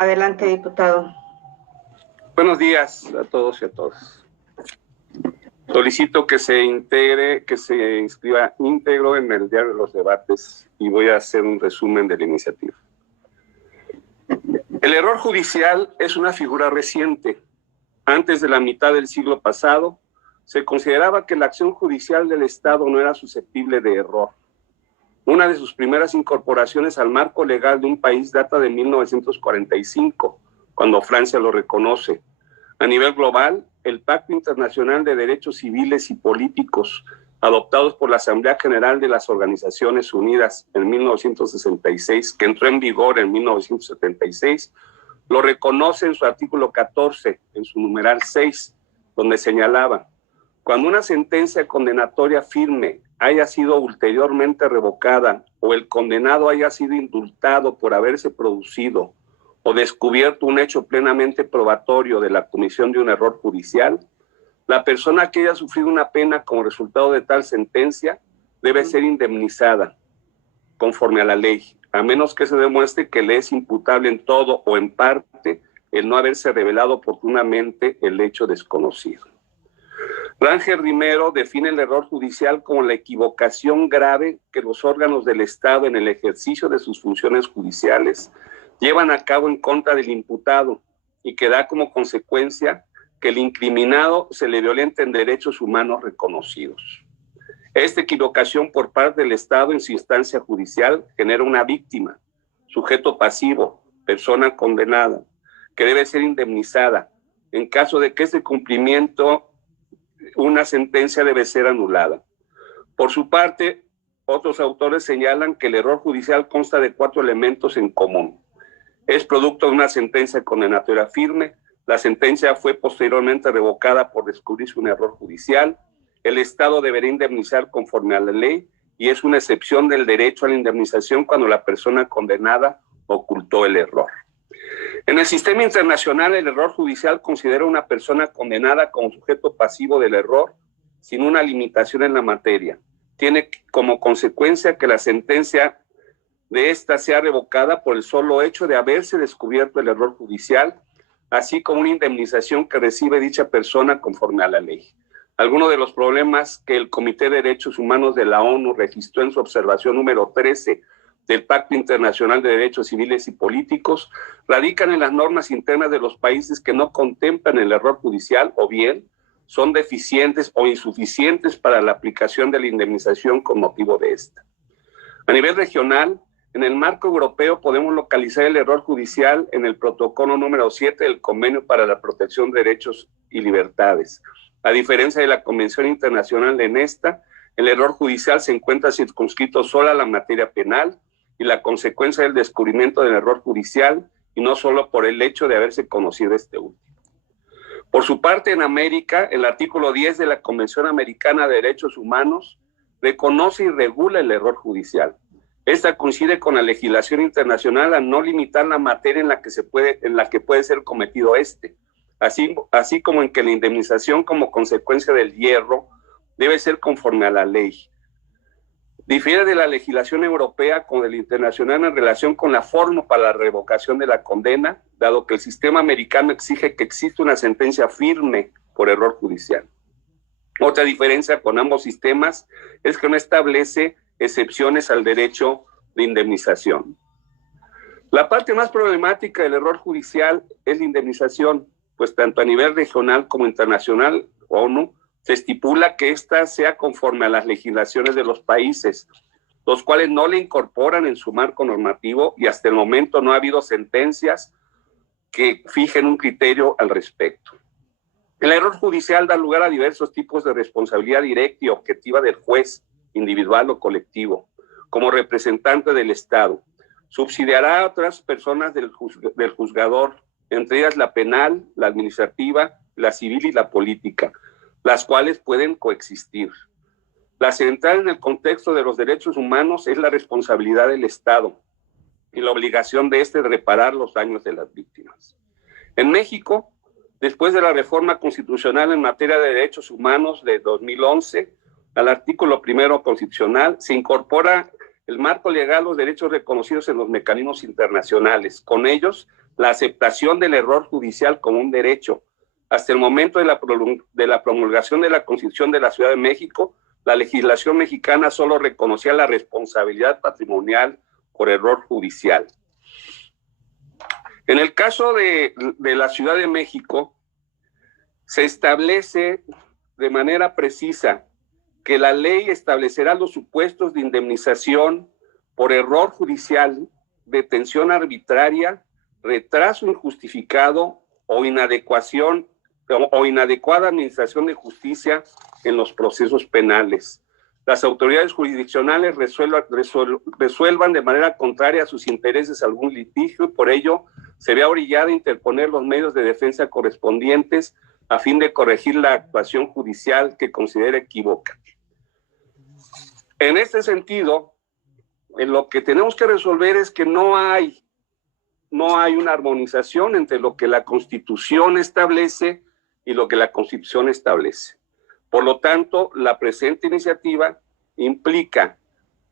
Adelante, diputado. Buenos días a todos y a todas. Solicito que se inscriba íntegro en el diario de los debates y voy a hacer un resumen de la iniciativa. El error judicial es una figura reciente. Antes de la mitad del siglo pasado, se consideraba que la acción judicial del Estado no era susceptible de error. Una de sus primeras incorporaciones al marco legal de un país data de 1945, cuando Francia lo reconoce. A nivel global, el Pacto Internacional de Derechos Civiles y Políticos, adoptados por la Asamblea General de las Organizaciones Unidas en 1966, que entró en vigor en 1976, lo reconoce en su artículo 14, en su numeral 6, donde señalaba: cuando una sentencia condenatoria firme haya sido ulteriormente revocada o el condenado haya sido indultado por haberse producido o descubierto un hecho plenamente probatorio de la comisión de un error judicial, la persona que haya sufrido una pena como resultado de tal sentencia debe ser indemnizada conforme a la ley, a menos que se demuestre que le es imputable en todo o en parte el no haberse revelado oportunamente el hecho desconocido. Rangel Rimero define el error judicial como la equivocación grave que los órganos del Estado en el ejercicio de sus funciones judiciales llevan a cabo en contra del imputado y que da como consecuencia que el incriminado se le violenten derechos humanos reconocidos. Esta equivocación por parte del Estado en su instancia judicial genera una víctima, sujeto pasivo, persona condenada, que debe ser indemnizada. En caso de que este cumplimiento, una sentencia debe ser anulada. Por su parte, otros autores señalan que el error judicial consta de 4 elementos en común. Es producto de una sentencia condenatoria firme, la sentencia fue posteriormente revocada por descubrirse un error judicial, el Estado deberá indemnizar conforme a la ley y es una excepción del derecho a la indemnización cuando la persona condenada ocultó el error. En el sistema internacional, el error judicial considera a una persona condenada como sujeto pasivo del error sin una limitación en la materia. Tiene como consecuencia que la sentencia de esta sea revocada por el solo hecho de haberse descubierto el error judicial, así como una indemnización que recibe dicha persona conforme a la ley. Algunos de los problemas que el Comité de Derechos Humanos de la ONU registró en su observación número 13 del Pacto Internacional de Derechos Civiles y Políticos radican en las normas internas de los países que no contemplan el error judicial o bien son deficientes o insuficientes para la aplicación de la indemnización con motivo de esta. A nivel regional, en el marco europeo podemos localizar el error judicial en el protocolo número 7 del Convenio para la Protección de Derechos y Libertades. A diferencia de la Convención Internacional, en esta, el error judicial se encuentra circunscrito solo a la materia penal y la consecuencia del descubrimiento del error judicial y no solo por el hecho de haberse conocido este último. Por su parte, en América, el artículo 10 de la Convención Americana de Derechos Humanos reconoce y regula el error judicial. Esta coincide con la legislación internacional al no limitar la materia en la que puede ser cometido así como en que la indemnización como consecuencia del hierro debe ser conforme a la ley. Difiere de la legislación europea con el internacional en relación con la forma para la revocación de la condena, dado que el sistema americano exige que exista una sentencia firme por error judicial. Otra diferencia con ambos sistemas es que no establece excepciones al derecho de indemnización. La parte más problemática del error judicial es la indemnización, pues tanto a nivel regional como internacional, ONU, se estipula que ésta sea conforme a las legislaciones de los países, los cuales no le incorporan en su marco normativo y hasta el momento no ha habido sentencias que fijen un criterio al respecto. El error judicial da lugar a diversos tipos de responsabilidad directa y objetiva del juez, individual o colectivo, como representante del Estado. Subsidiará a otras personas del juzgador, entre ellas la penal, la administrativa, la civil y la política, las cuales pueden coexistir. La central en el contexto de los derechos humanos es la responsabilidad del Estado y la obligación de este de reparar los daños de las víctimas. En México, después de la reforma constitucional en materia de derechos humanos de 2011, al artículo 1 constitucional, se incorpora el marco legal los derechos reconocidos en los mecanismos internacionales. Con ellos la aceptación del error judicial como un derecho. Hasta el momento de la promulgación de la Constitución de la Ciudad de México, la legislación mexicana solo reconocía la responsabilidad patrimonial por error judicial. En el caso de la Ciudad de México, se establece de manera precisa que la ley establecerá los supuestos de indemnización por error judicial, detención arbitraria, retraso injustificado o inadecuada administración de justicia en los procesos penales. Las autoridades jurisdiccionales resuelvan de manera contraria a sus intereses algún litigio y por ello se vea orillada a interponer los medios de defensa correspondientes a fin de corregir la actuación judicial que considere equívoca. En este sentido, lo que tenemos que resolver es que no hay una armonización entre lo que la Constitución establece y lo que la Constitución establece. Por lo tanto, la presente iniciativa implica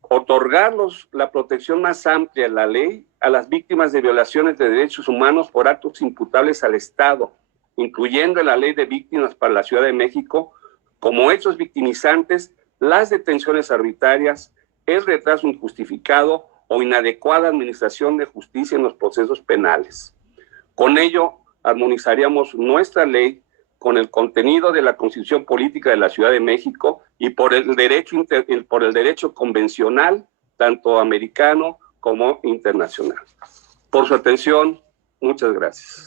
otorgar la protección más amplia de la ley a las víctimas de violaciones de derechos humanos por actos imputables al Estado, incluyendo en la Ley de Víctimas para la Ciudad de México, como hechos victimizantes, las detenciones arbitrarias, el retraso injustificado o inadecuada administración de justicia en los procesos penales. Con ello, armonizaríamos nuestra ley con el contenido de la Constitución Política de la Ciudad de México y por el derecho convencional, tanto americano como internacional. Por su atención, muchas gracias.